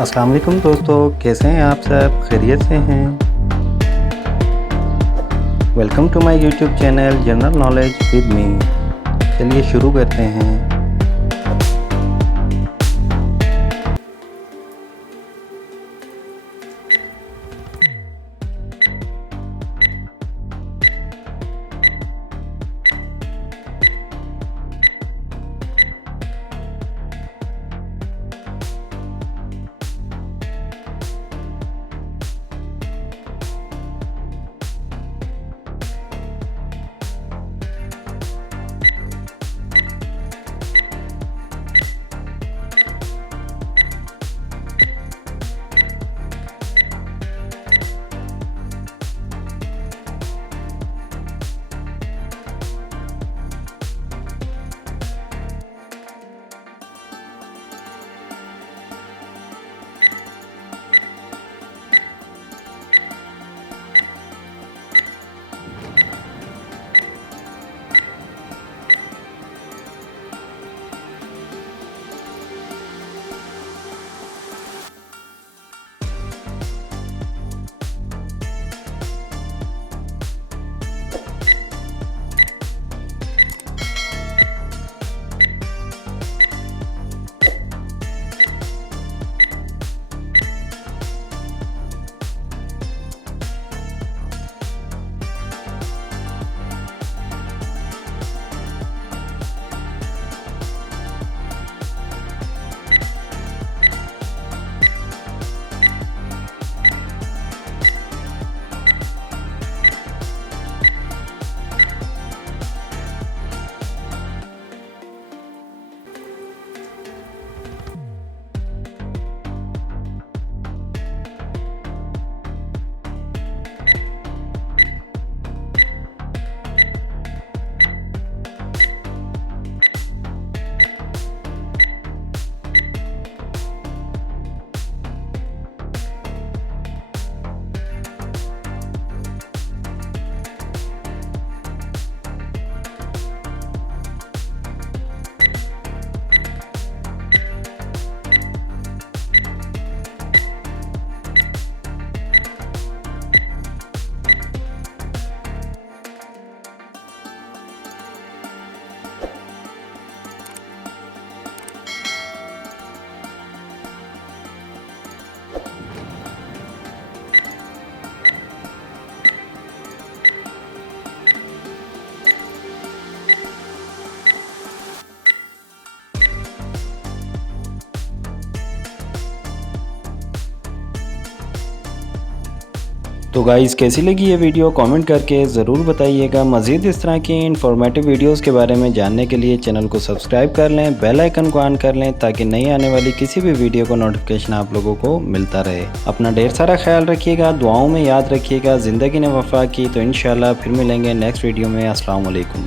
अस्सलाम वालेकुम दोस्तों, कैसे हैं आप सब? खैरियत से हैं? Welcome to my YouTube channel general knowledge with me. चलिए शुरू करते हैं। तो गाइस, कैसी लगी ये वीडियो कमेंट करके ज़रूर बताइएगा। मज़ीद इस तरह की इन्फॉर्मेटिव वीडियोस के बारे में जानने के लिए चैनल को सब्सक्राइब कर लें, बेल आइकन को ऑन कर लें ताकि नई आने वाली किसी भी वीडियो को नोटिफिकेशन आप लोगों को मिलता रहे। अपना ढेर सारा ख्याल रखिएगा, दुआओं में याद रखिएगा। ज़िंदगी ने वफ़ा की तो इंशाल्लाह फिर मिलेंगे नेक्स्ट वीडियो में। अस्सलाम वालेकुम।